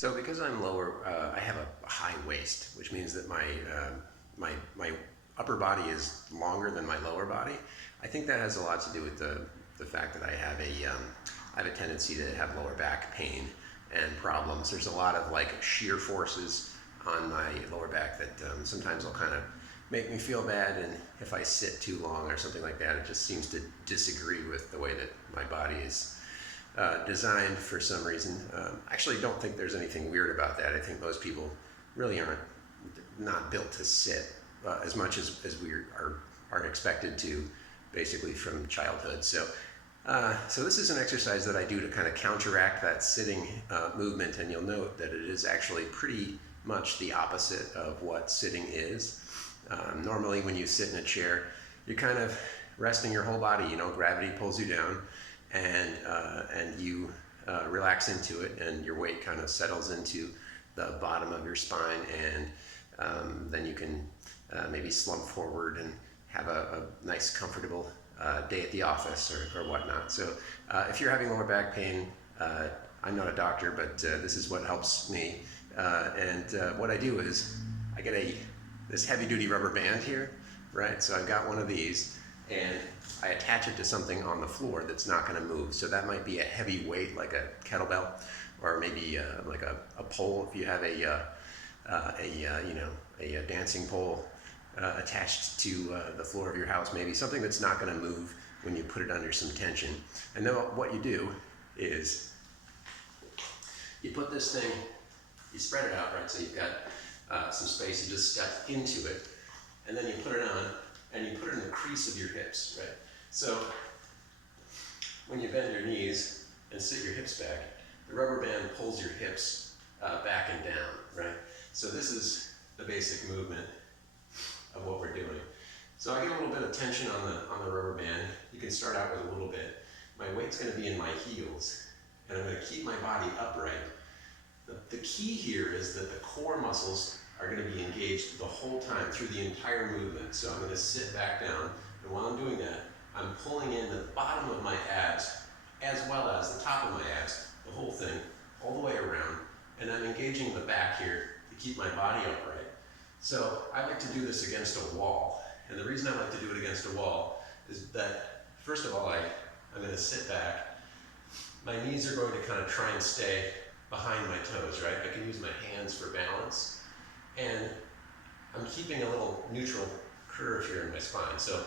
So because I'm lower, I have a high waist, which means that my upper body is longer than my lower body. I think that has a lot to do with the fact that I have a tendency to have lower back pain and problems. There's a lot of like shear forces on my lower back that sometimes will kind of make me feel bad, and if I sit too long or something like that, it just seems to disagree with the way that my body is designed for some reason. I actually don't think there's anything weird about that. I think most people really aren't not built to sit as much as we are expected to, basically from childhood. So this is an exercise that I do to kind of counteract that sitting movement, and you'll note that it is actually pretty much the opposite of what sitting is. Normally when you sit in a chair, you're kind of resting your whole body, you know, gravity pulls you down, and you relax into it, and your weight kind of settles into the bottom of your spine, and then you can maybe slump forward and have a nice comfortable day at the office or whatnot. So if you're having lower back pain, I'm not a doctor, but this is what helps me. What I do is I get this heavy duty rubber band here, right? So I've got one of these, and I attach it to something on the floor that's not going to move. So that might be a heavy weight like a kettlebell, or maybe like a pole if you have a dancing pole attached to the floor of your house, maybe something that's not going to move when you put it under some tension. And then what you do is you put this thing, you spread it out, right? So you've got some space, you just step into it, and then you put it on, and you put it in the crease of your hips, right? So when you bend your knees and sit your hips back, the rubber band pulls your hips back and down, right? So this is the basic movement of what we're doing. So I get a little bit of tension on the rubber band. You can start out with a little bit. My weight's going to be in my heels, and I'm going to keep my body upright. The key here is that the core muscles are going to be engaged the whole time through the entire movement. So I'm going to sit back down, and while I'm doing that, I'm pulling in the bottom of my abs as well as the top of my abs, the whole thing, all the way around, and I'm engaging the back here to keep my body upright. So I like to do this against a wall, and the reason I like to do it against a wall is that, first of all, I'm going to sit back. My knees are going to kind of try and stay behind my toes, right? I can use my hands for balance, and I'm keeping a little neutral curve here in my spine. So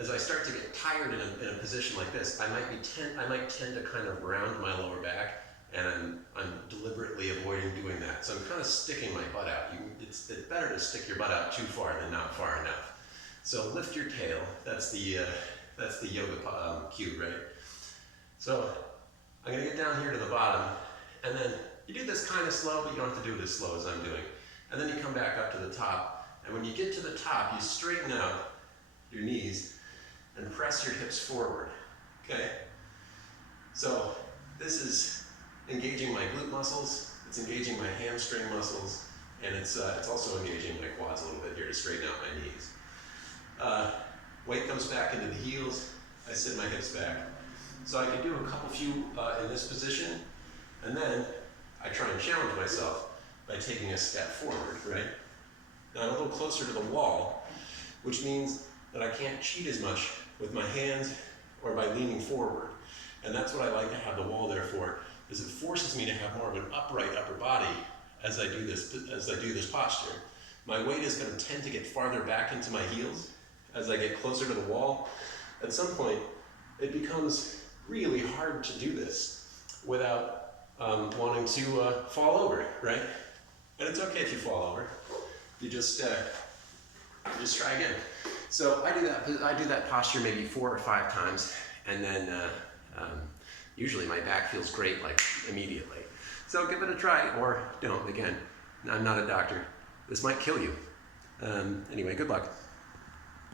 as I start to get tired in a position like this, I might tend to kind of round my lower back, and I'm deliberately avoiding doing that. So I'm kind of sticking my butt out. It's better to stick your butt out too far than not far enough. So lift your tail. That's the yoga cue, right? So I'm going to get down here to the bottom, and then you do this kind of slow, but you don't have to do it as slow as I'm doing. And then you come back up to the top, and when you get to the top, you straighten out your knees and press your hips forward, okay? So this is engaging my glute muscles, it's engaging my hamstring muscles, and it's also engaging my quads a little bit here to straighten out my knees. Weight comes back into the heels, I sit my hips back. So I can do a few in this position, and then I try and challenge myself by taking a step forward, right? Now I'm a little closer to the wall, which means that I can't cheat as much with my hands or by leaning forward. And that's what I like to have the wall there for, is it forces me to have more of an upright upper body as I do this posture. My weight is going to tend to get farther back into my heels as I get closer to the wall. At some point, it becomes really hard to do this without wanting to fall over, right? And it's okay if you fall over. You just try again. So I do that posture maybe 4 or 5 times, and then usually my back feels great like immediately. So give it a try, or don't. Again, I'm not a doctor. This might kill you. Anyway, good luck.